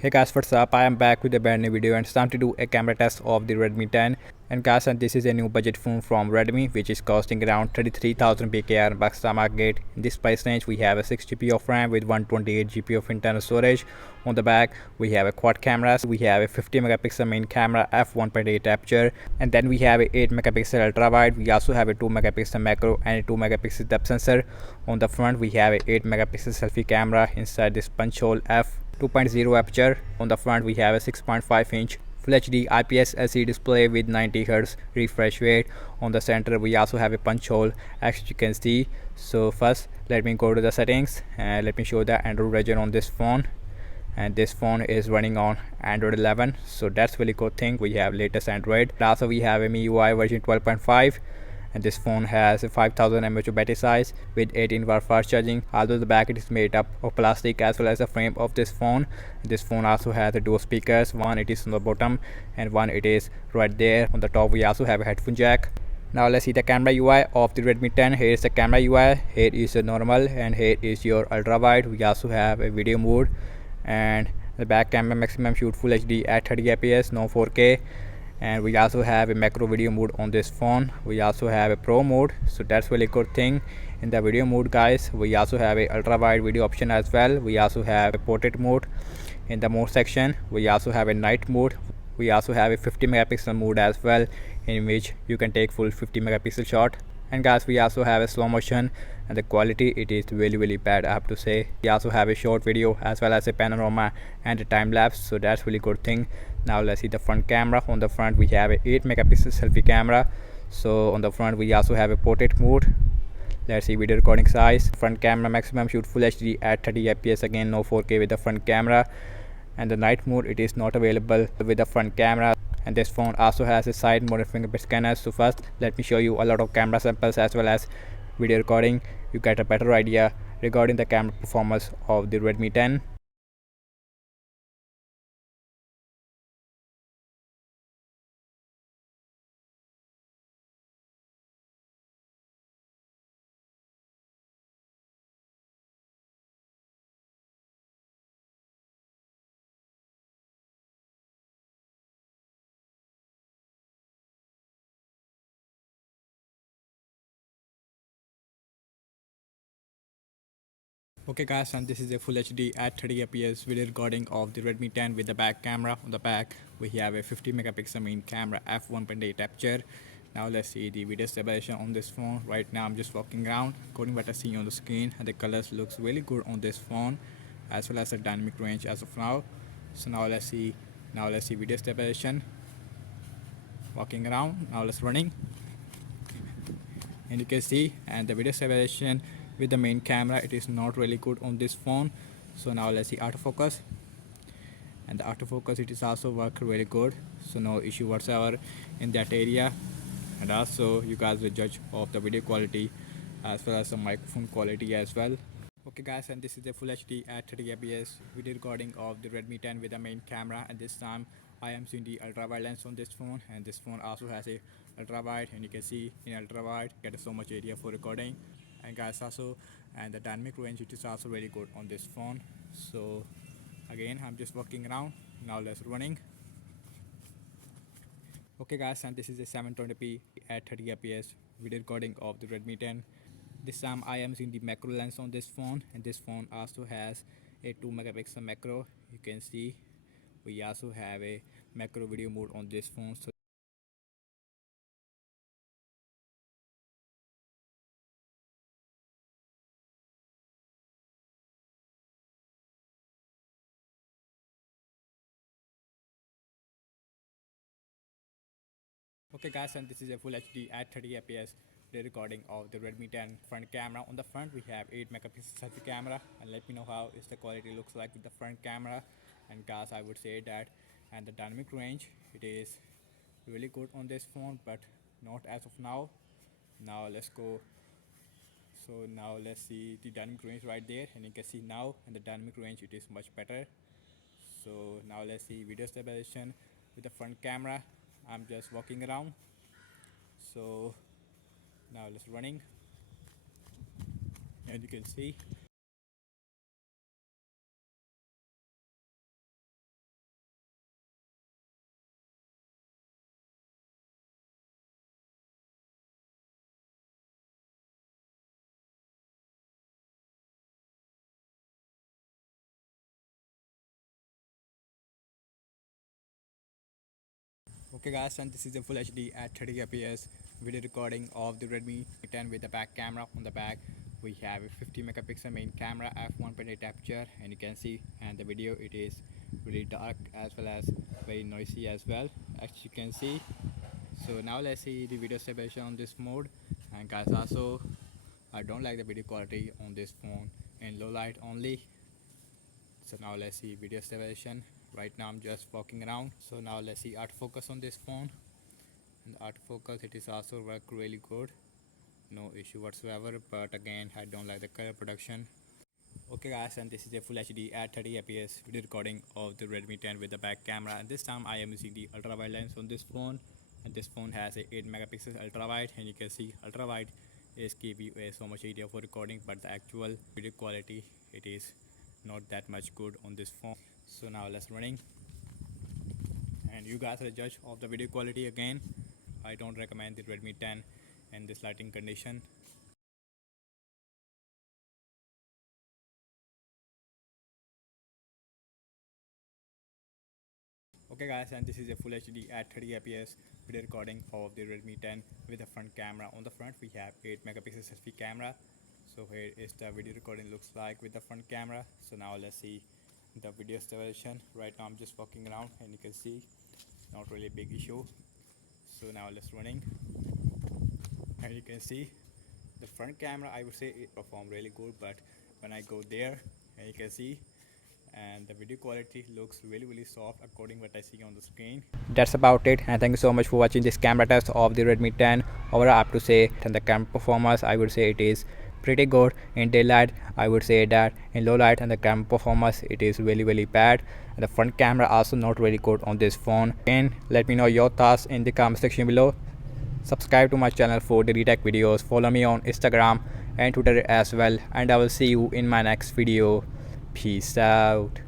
Hey guys, what's up? I am back with a brand new video and it's time to do a camera test of the Redmi 10. And guys, and this is a new budget phone from Redmi which is costing around 33,000 PKR in Pakistan market. In this price range, we have a 6GB of RAM with 128GB of internal storage. On the back, we have a quad cameras. We have a 50 megapixel main camera, f1.8 aperture, and then we have a 8 megapixel ultra wide. We also have a 2 megapixel macro and a 2 megapixel depth sensor. On the front, we have a 8 megapixel selfie camera inside this punch hole f 2.0 aperture. On the front we have a 6.5-inch Full HD IPS LCD display with 90Hz refresh rate. On the center we also have a punch hole as you can see. So first let me go to the settings and let me show the Android version on this phone, and this phone is running on Android 11, so that's really good thing. We have latest Android. Also we have a MIUI version 12.5, and this phone has a 5000 mAh battery size with 18-watt fast charging. Although the back it is made up of plastic as well as the frame of this phone. This phone also has a dual speakers. One it is on the bottom and one it is right there on the top. We also have a headphone jack. Now let's see the camera UI of the Redmi 10. Here is the camera UI. Here is a normal and here is your ultra wide. We also have a video mode, and the back camera maximum shoot full HD at 30 fps, no 4K. And we also have a macro video mode on this phone. We also have a pro mode, so that's really good thing. In the video mode guys, we also have a ultra wide video option as well. We also have a portrait mode. In the mode section we also have a night mode. We also have a 50 megapixel mode as well, in which you can take full 50 megapixel shot. And guys, we also have a slow motion, and the quality it is really bad, I have to say. We also have a short video as well as a panorama and a time lapse, so that's really good thing. Now let's see the front camera. On the front we have a 8 megapixel selfie camera. So on the front we also have a portrait mode. Let's see video recording size. Front camera maximum shoot full HD at 30 fps, again no 4K with the front camera. And the night mode it is not available with the front camera. And this phone also has a side mounted fingerprint scanner. So first let me show you a lot of camera samples as well as video recording. You get a better idea regarding the camera performance of the Redmi 10. Okay guys, and this is a full HD at 30 fps video recording of the Redmi 10 with the back camera. On the back we have a 50 megapixel main camera, f1.8 aperture. Now let's see the video stabilization on this phone. Right now I'm just walking around. According to what I see on the screen, and the colors looks really good on this phone, as well as the dynamic range as of now. So now let's see video stabilization. Walking around, now let's running, and you can see, and the video stabilization with the main camera it is not really good on this phone. So now let's see autofocus, and the autofocus it is also work really good, so no issue whatsoever in that area. And also you guys will judge of the video quality as well as the microphone quality as well. Okay guys, and this is a full HD at 30 fps video recording of the Redmi 10 with the main camera, and this time I am seeing the ultra wide lens on this phone, and this phone also has a ultra wide, and you can see in ultra wide get so much area for recording. And guys also, and the dynamic range it is also very good on this phone. So again I'm just walking around. Now let's running. Okay guys, and this is a 720p at 30 fps video recording of the Redmi 10. This time I am using the macro lens on this phone, and this phone also has a 2 megapixel macro. You can see we also have a macro video mode on this phone. So okay guys, and this is a full HD at 30 fps the recording of the Redmi 10 front camera. On the front we have 8 megapixel selfie camera, and let me know how is the quality looks like with the front camera. And guys, I would say that, and the dynamic range it is really good on this phone, but not as of now. Now let's go. So now let's see the dynamic range right there, and you can see now in the dynamic range it is much better. So now let's see video stabilization with the front camera. I'm just walking around. So now let's running, and you can see Okay guys, and this is a full HD at 30 fps video recording of the Redmi 10 with the back camera. On the back we have a 50 megapixel main camera, f1.8 aperture, and you can see, and the video it is really dark as well as very noisy as well, as you can see. So now let's see the video stabilization on this mode. And guys, also I don't like the video quality on this phone in low light only. So now let's see video stabilization. Right now I'm just walking around. So now let's see autofocus on this phone. And the autofocus, it is also work really good, no issue whatsoever. But again, I don't like the color production. Okay guys, and this is a full HD at 30 fps video recording of the Redmi 10 with the back camera, and this time I am using the ultra wide lens on this phone. And this phone has a 8 megapixels ultra wide, and you can see ultra wide is give you a so much area for recording, but the actual video quality it is not that much good on this phone. So now let's running, and you guys are the judge of the video quality. Again, I don't recommend the Redmi 10 in this lighting condition. Okay guys, and this is a full HD at 30 fps video recording of the Redmi 10 with the front camera. On the front we have 8 megapixel selfie camera. So here is the video recording looks like with the front camera. So now let's see the video stabilization. Right now I'm just walking around, and you can see not really a big issue. So now let's running, and you can see the front camera, I would say it performed really good, but when I go there, and you can see, and the video quality looks really soft according what I see on the screen. That's about it, and thank you so much for watching this camera test of the Redmi 10. Overall I have to say, and the camera performance, I would say it is pretty good. In daylight I would say that, in low light and the camera performance it is really bad, and the front camera also not really good on this phone. And let me know your thoughts in the comment section below. Subscribe to my channel for daily tech videos. Follow me on Instagram and Twitter as well, and I will see you in my next video. Peace out.